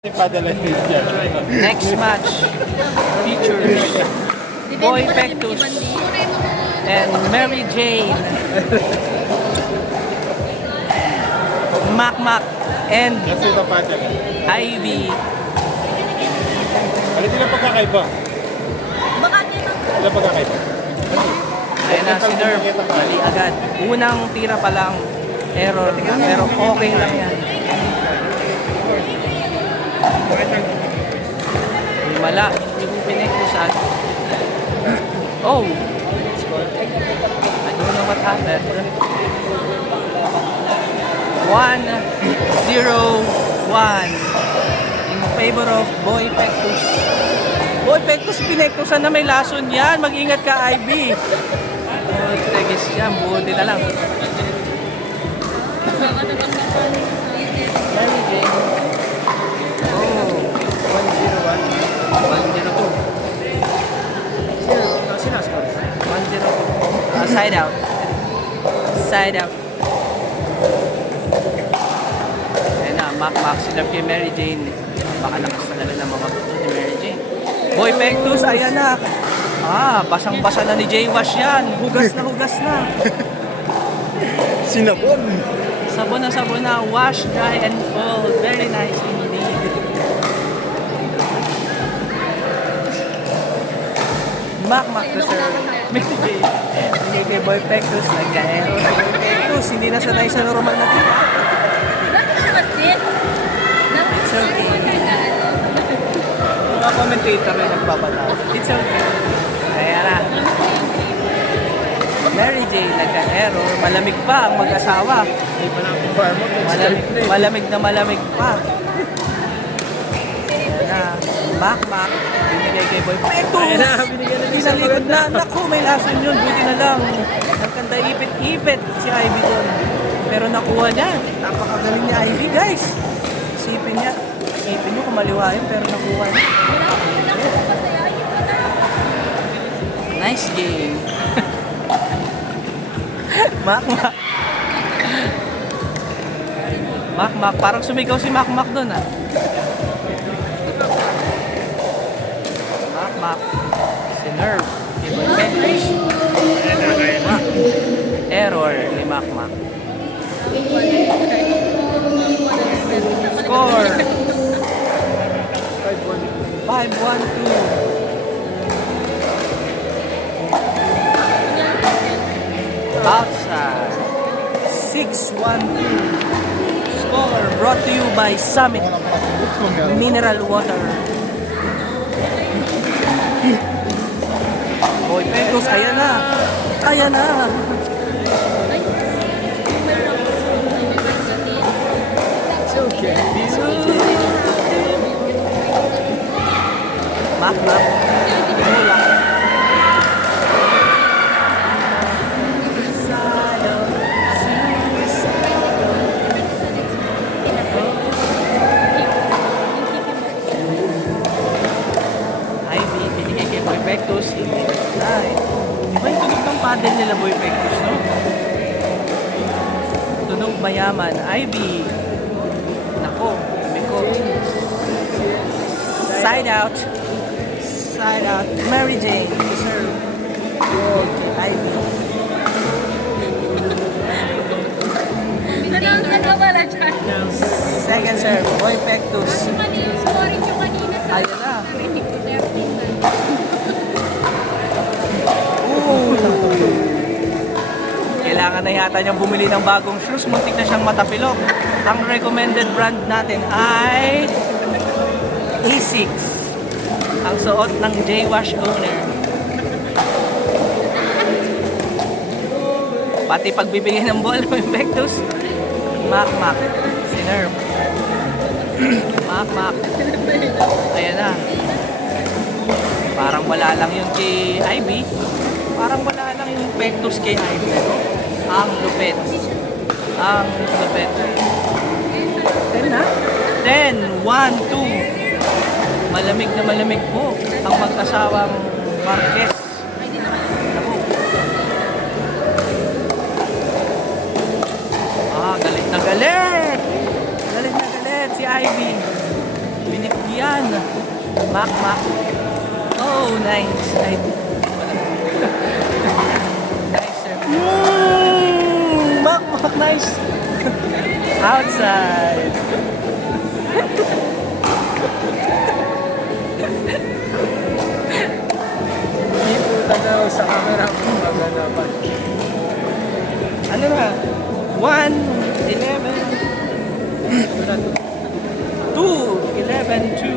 Next match features Boy Pectus and Mary Jane, Makmak and Ivy. Ano sila pagkakaiba? Sila pagkakaiba? Ayan na si Nerv, mali agad. Unang tira pa lang, error nga, pero okay lang yan. Mala, hindi ko pinagkusan. Oh! I don't know what happened. 1-0-1 in favor of Boy Pectus. Boy Pectus, pinektusan na may lason yan. Mag-ingat ka, Ivy. Oh, tegis yan. Buti na lang. Mary Jane. Oh, 1-0-1. 1-0. Side out. Side out. Ayan na, Makmak sila kay Mary Jane. Baka lakas talaga ng mga buto ni Mary Jane. Boy Pectus, ayan na. Basang-basa na ni J-Wash yan. Hugas na. Sinabon! Sabon na. Wash, dry, and fold. Very nice indeed. Makmak to serve. Mary Jane. Hindi kay Boy Pectus. Nagka-ero si Boy Pectus. Hindi na sanay sa normal na tira. It's okay. Mga commentator na nagbabataw. It's okay. Kaya na. Mary Jane nagka-error. Malamig pa ang mag-asawa. Malamig pa. Ayan na. Makmak. Binigay kay Boy Pectus. Pinalikod na. Naku, may lason yun. Buti na lang. Nagkanda ipit-ipit si Ivy doon. Pero nakuha niya. Napakagaling ni Ivy, guys. Isipin nyo kung maliwa yun, pero nakuha niya. Nice game. Makmak. Makmak. Parang sumigaw si Makmak doon, ah. Makmak. Si Nerv. Ibon Pectus. Error ni Makmak. Score 5-1-2. Outside 6-1-2. Score brought to you by Summit Mineral Water. Boy Pectus, ayan na. Makmak. Mula. Ivy, binigay kay Boy Pectus. Hindi na. Iba yung tunog ng paddle nila, Boy Pectus, no? Tunog mayaman. Ivy. Nako, ko. Side out. Mary Jane to serve. Okay, Ivy. Second serve, Boy Pectus. Ayun na. Kailangan na yata niyang bumili ng bagong shoes. Muntik na siyang matapilok. Ang recommended brand natin ay E6. Ang suot ng J-Wash owner. Pati pagbibigay ng ball ng Pectus. Makmak. Si Nerv. Makmak. Ayan na. Parang wala lang yung kay Ivy. Parang wala lang yung Pectus kay Ivy. Ang lupit. 10 na? 10, 1, 2. Malamig na malamig po ang mag-asawang Marquez. Ako. Galit na galit si Ivy. yan. Mac. Oh, nice. Nice, sir. Mac, nice. Outside. Hindi po tagaw sa camera po maganapan. Ano na? 1, 11. 2, 11, 2.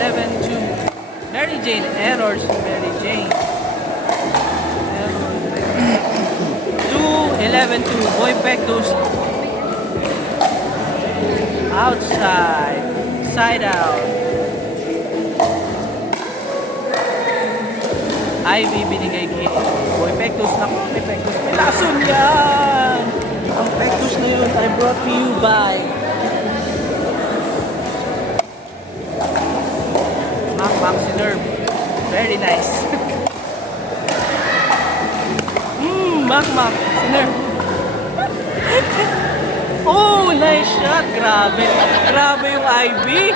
11, 2. Mary Jane, errors, Mary Jane. 2, 11, 2. Boy Pectus. Outside. Side out. Ivy binigay kay Boy Pectus. Naku, may Pectus. May lason yan! Ang Pectus na yun I brought to you by Mac Nerve. Very nice. Mac Nerve. Oh, nice shot. Grabe. Grabe yung Ivy.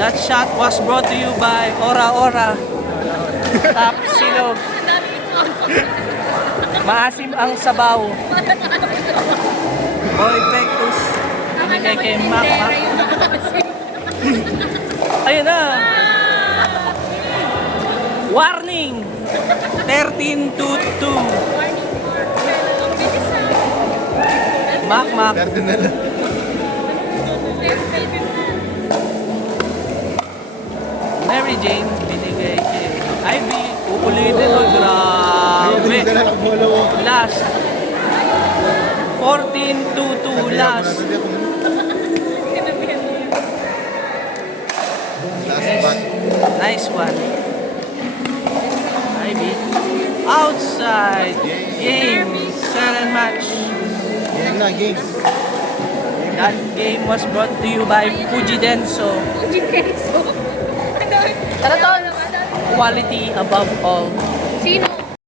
That shot was brought to you by Ora. Top silog. Maasim ang sabaw. Boy Pectus. Binigay kay Mac. Ayun na. Warning. 13-2. Mac. Mary Jane binigay kay Ivy. Uulitin o. Grabe. Last. 14-2 last. Nice one. Ivy. Outside. Game. 7 match. Game. That game was brought to you by Fujidenso. Quality above all.